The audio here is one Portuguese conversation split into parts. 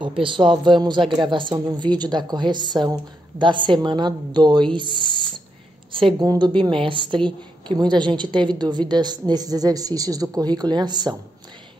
Ô pessoal, vamos à gravação de um vídeo da correção da semana 2, segundo bimestre, que muita gente teve dúvidas nesses exercícios do currículo em ação.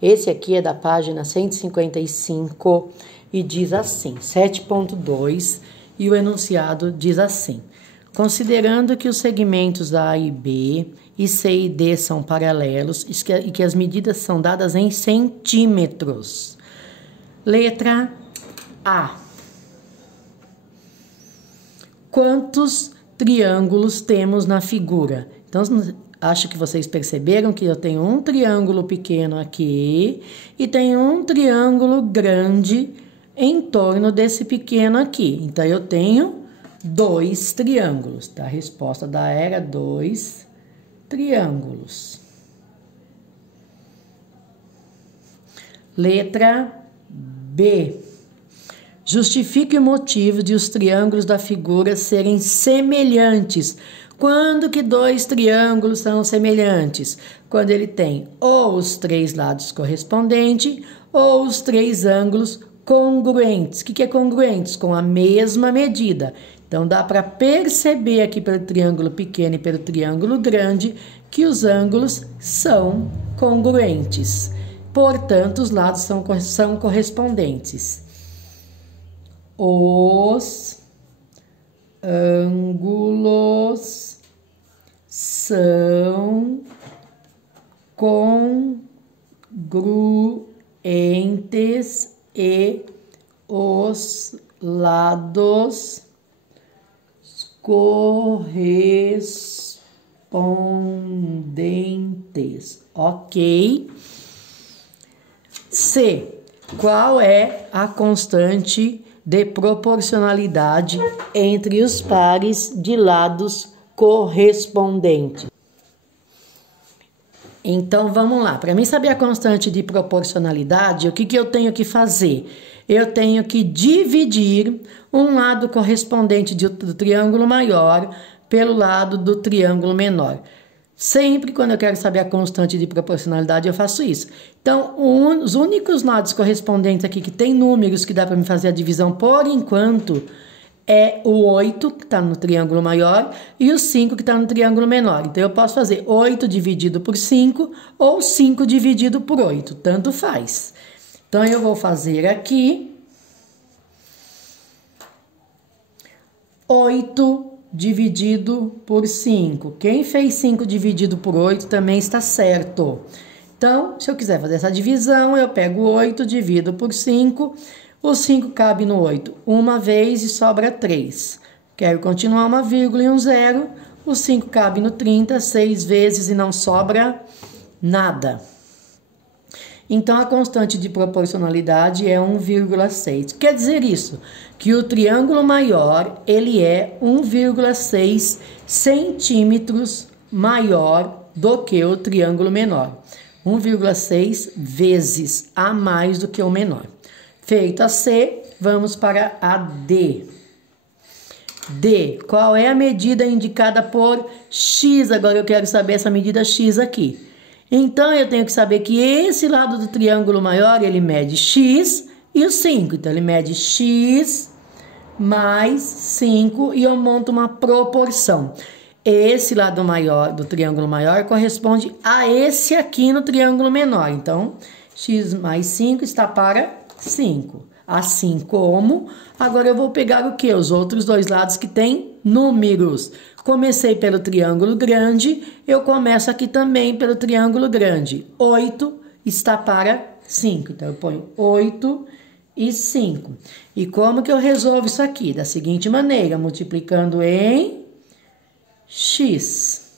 Esse aqui é da página 155 e diz assim, 7.2, e o enunciado diz assim: considerando que os segmentos A e B e C e D são paralelos e que as medidas são dadas em centímetros. Letra A. Quantos triângulos temos na figura? Então, acho que vocês perceberam que eu tenho um triângulo pequeno aqui e tenho um triângulo grande em torno desse pequeno aqui. Então, eu tenho 2 triângulos, tá? A resposta da era 2 triângulos. Letra B. Justifique o motivo de os triângulos da figura serem semelhantes. Quando que 2 triângulos são semelhantes? Quando ele tem ou os 3 lados correspondentes ou os 3 ângulos congruentes. O que é congruentes? Com a mesma medida. Então, dá para perceber aqui pelo triângulo pequeno e pelo triângulo grande que os ângulos são congruentes. Portanto, os lados são correspondentes. Os ângulos são congruentes e os lados correspondentes. Ok? C. Qual é a constante de proporcionalidade entre os pares de lados correspondentes? Então, vamos lá. Para mim saber a constante de proporcionalidade, o que eu tenho que fazer? Eu tenho que dividir um lado correspondente do triângulo maior pelo lado do triângulo menor. Sempre quando eu quero saber a constante de proporcionalidade, eu faço isso. Então, os únicos lados correspondentes aqui que tem números que dá para me fazer a divisão por enquanto é o 8, que está no triângulo maior, e o 5, que está no triângulo menor. Então, eu posso fazer 8 dividido por 5 ou 5 dividido por 8, tanto faz. Então, eu vou fazer aqui 8 dividido por 5. Quem fez 5 dividido por 8 também está certo. Então, se eu quiser fazer essa divisão, eu pego 8, divido por 5. O 5 cabe no 8 uma vez e sobra 3. Quero continuar uma vírgula e um zero. O 5 cabe no 30, 6 vezes e não sobra nada. Então, a constante de proporcionalidade é 1,6. Quer dizer isso? Que o triângulo maior, ele é 1,6 centímetros maior do que o triângulo menor. 1,6 vezes a mais do que o menor. Feito a C, vamos para a D. D, qual é a medida indicada por X? Agora eu quero saber essa medida X aqui. Então, eu tenho que saber que esse lado do triângulo maior, ele mede X e o 5. Então, ele mede X mais 5 e eu monto uma proporção. Esse lado maior do triângulo maior corresponde a esse aqui no triângulo menor. Então, X mais 5 está para 5. Assim como, agora eu vou pegar o quê? Os outros 2 lados que têm números. Comecei pelo triângulo grande, eu começo aqui também pelo triângulo grande. 8 está para 5. Então, eu ponho 8 e 5. E como que eu resolvo isso aqui? Da seguinte maneira, multiplicando em X.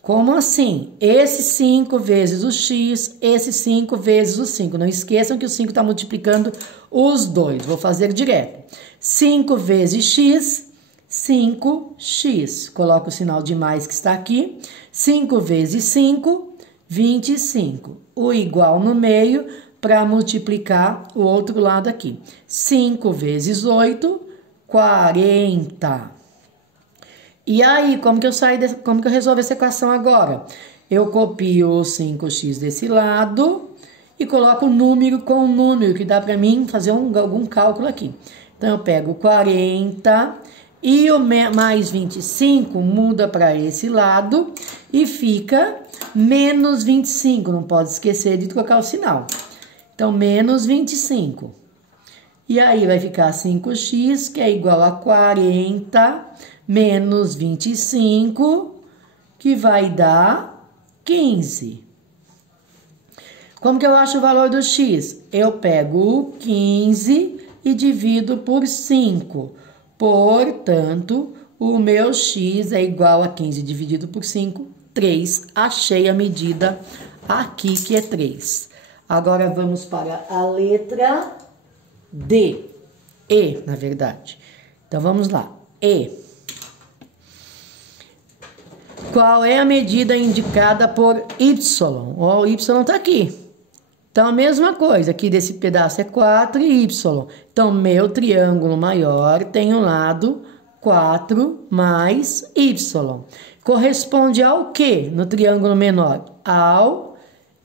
Como assim? Esse 5 vezes o X, esse 5 vezes o 5. Não esqueçam que o 5 está multiplicando os dois. Vou fazer direto. 5 vezes X, 5x. Coloco o sinal de mais que está aqui. 5 vezes 5, 25. O igual no meio para multiplicar o outro lado aqui. 5 vezes 8, 40. E aí, como que eu resolvo essa equação agora? Eu copio o 5x desse lado e coloco o número com o número, que dá para mim fazer algum cálculo aqui. Então, eu pego 40 e o mais 25 muda para esse lado e fica menos 25. Não pode esquecer de trocar o sinal. Então, menos 25. E aí, vai ficar 5x, que é igual a 40 menos 25, que vai dar 15. Como que eu acho o valor do x? Eu pego o 15 e divido por 5. Portanto, o meu x é igual a 15 dividido por 5, 3. Achei a medida aqui, que é 3. Agora, vamos para a letra D. E, na verdade. Então, vamos lá. E. Qual é a medida indicada por y? O y está aqui. Então, a mesma coisa, aqui desse pedaço é 4 e y. Então, meu triângulo maior tem um lado 4 mais y. Corresponde ao quê no triângulo menor? Ao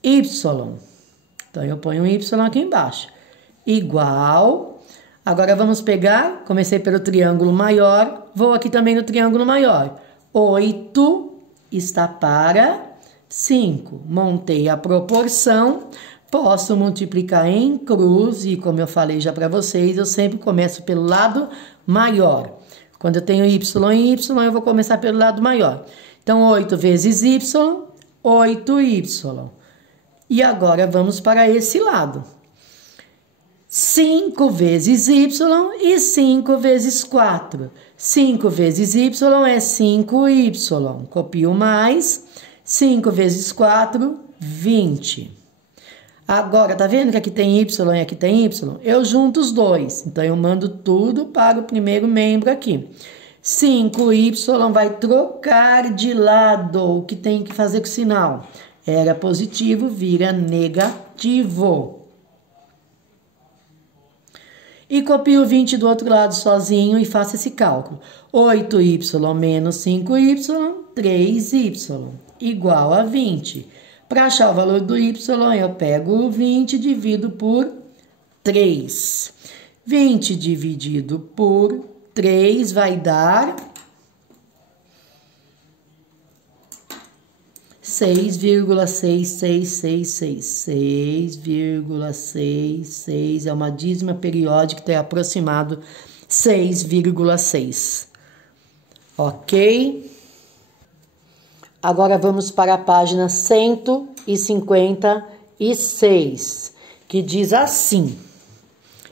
y. Então, eu ponho um y aqui embaixo. Igual. Agora, vamos pegar, comecei pelo triângulo maior, vou aqui também no triângulo maior. 8 está para 5. Montei a proporção. Posso multiplicar em cruz e, como eu falei já para vocês, eu sempre começo pelo lado maior. Quando eu tenho y em y, eu vou começar pelo lado maior. Então, 8 vezes y, 8y. E agora, vamos para esse lado. 5 vezes y e 5 vezes 4. 5 vezes y é 5y. Copio mais. 5 vezes 4, 20. Agora, tá vendo que aqui tem y e aqui tem y? Eu junto os dois. Então, eu mando tudo para o primeiro membro aqui. 5y vai trocar de lado. O que tem que fazer com o sinal? Era positivo, vira negativo. E copio 20 do outro lado sozinho e faço esse cálculo. 8y menos 5y, 3y, igual a 20. Para achar o valor do y, eu pego o 20 e divido por 3. 20 dividido por 3 vai dar 6,6666. 6,66 é uma dízima periódica que tem aproximado 6,6. Ok? Agora vamos para a página 156, que diz assim,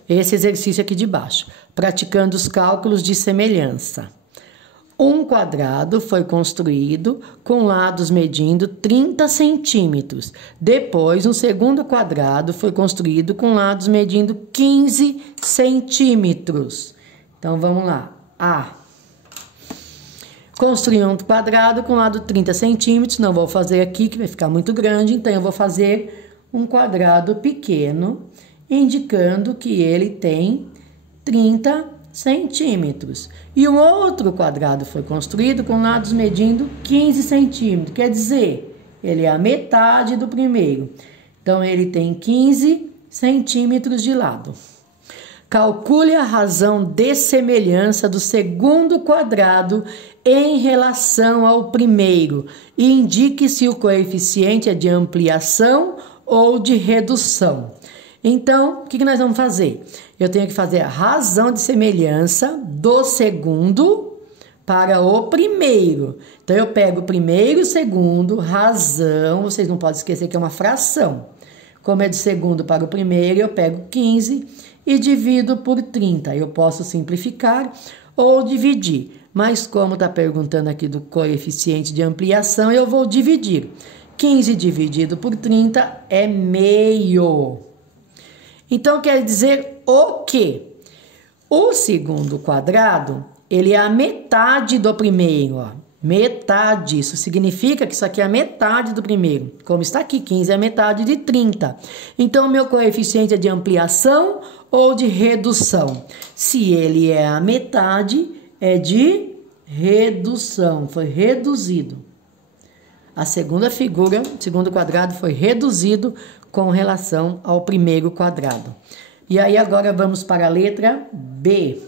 esse exercício aqui de baixo, praticando os cálculos de semelhança. Um quadrado foi construído com lados medindo 30 centímetros. Depois, um segundo quadrado foi construído com lados medindo 15 centímetros. Então, vamos lá. A. Construir um quadrado com lado 30 centímetros, não vou fazer aqui, que vai ficar muito grande, então eu vou fazer um quadrado pequeno, indicando que ele tem 30 centímetros. E um outro quadrado foi construído com lados medindo 15 centímetros, quer dizer, ele é a metade do primeiro. Então, ele tem 15 centímetros de lado. Calcule a razão de semelhança do segundo quadrado em relação ao primeiro e indique se o coeficiente é de ampliação ou de redução. Então, o que nós vamos fazer? Eu tenho que fazer a razão de semelhança do segundo para o primeiro. Então, eu pego o primeiro e o segundo, razão, vocês não podem esquecer que é uma fração. Como é do segundo para o primeiro, eu pego 15 e divido por 30. Eu posso simplificar ou dividir. Mas como está perguntando aqui do coeficiente de ampliação, eu vou dividir. 15 dividido por 30 é meio. Então, quer dizer o quê? O segundo quadrado, ele é a metade do primeiro, ó. Metade, isso significa que isso aqui é a metade do primeiro. Como está aqui, 15 é a metade de 30. Então, o meu coeficiente é de ampliação ou de redução? Se ele é a metade, é de redução, foi reduzido. A segunda figura, o segundo quadrado foi reduzido com relação ao primeiro quadrado. E aí agora vamos para a letra B.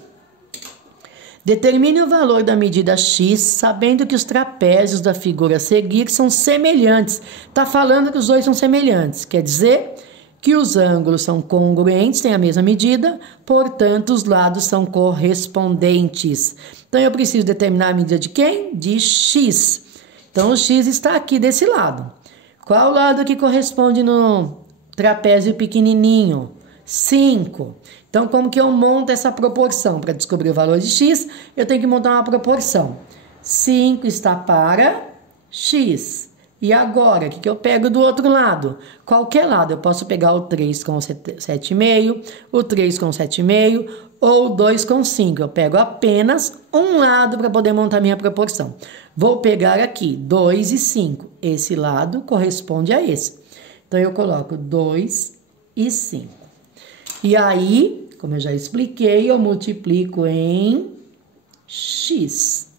Determine o valor da medida x, sabendo que os trapézios da figura a seguir são semelhantes. Está falando que os dois são semelhantes, quer dizer que os ângulos são congruentes, têm a mesma medida, portanto, os lados são correspondentes. Então, eu preciso determinar a medida de quem? De x. Então, o x está aqui desse lado. Qual o lado que corresponde no trapézio pequenininho? 5. Então, como que eu monto essa proporção? Para descobrir o valor de x, eu tenho que montar uma proporção. 5 está para x. E agora, o que eu pego do outro lado? Qualquer lado. Eu posso pegar o 3 com 7,5, o 3 com 7,5 ou o 2 com 5. Eu pego apenas um lado para poder montar minha proporção. Vou pegar aqui 2 e 5. Esse lado corresponde a esse. Então, eu coloco 2 e 5. E aí, como eu já expliquei, eu multiplico em x.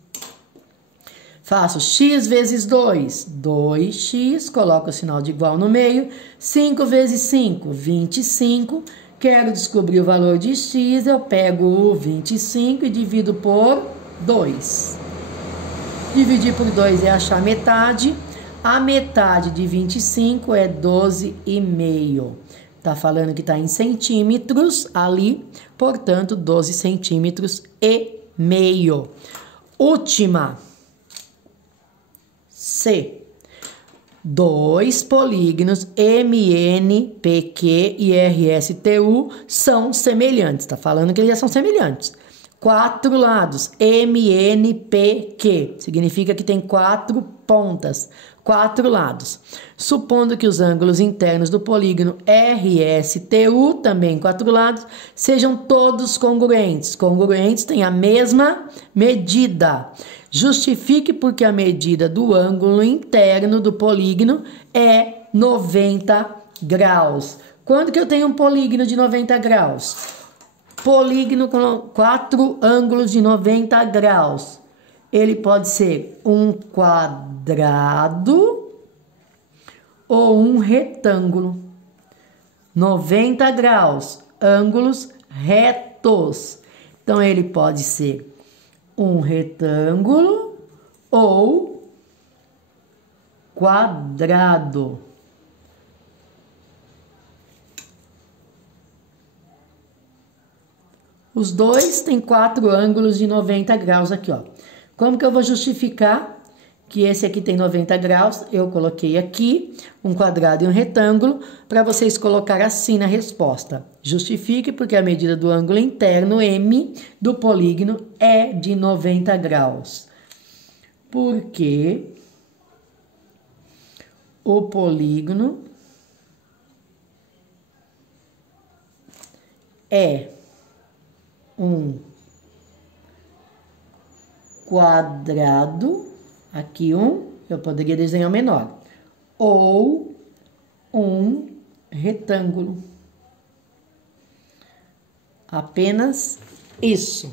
Faço x vezes 2, 2x, coloco o sinal de igual no meio. 5 vezes 5, 25. Quero descobrir o valor de x, eu pego o 25 e divido por 2. Dividir por 2 é achar metade. A metade de 25 é 12,5. Tá falando que tá em centímetros ali, portanto, 12 centímetros e meio. Última. C. 2 polígonos MN, PQ e RSTU são semelhantes. Tá falando que eles já são semelhantes. 4 lados, MNPQ, significa que tem 4 pontas, 4 lados. Supondo que os ângulos internos do polígono RSTU, também 4 lados, sejam todos congruentes. Congruentes têm a mesma medida. Justifique porque a medida do ângulo interno do polígono é 90 graus. Quando que eu tenho um polígono de 90 graus? Polígono com 4 ângulos de 90 graus. Ele pode ser um quadrado ou um retângulo. 90 graus, ângulos retos. Então, ele pode ser um retângulo ou quadrado. Os dois têm 4 ângulos de 90 graus aqui, ó. Como que eu vou justificar que esse aqui tem 90 graus? Eu coloquei aqui um quadrado e um retângulo para vocês colocar assim na resposta. Justifique porque a medida do ângulo interno M do polígono é de 90 graus. Porque o polígono é um quadrado, aqui eu poderia desenhar menor, ou um retângulo. Apenas isso.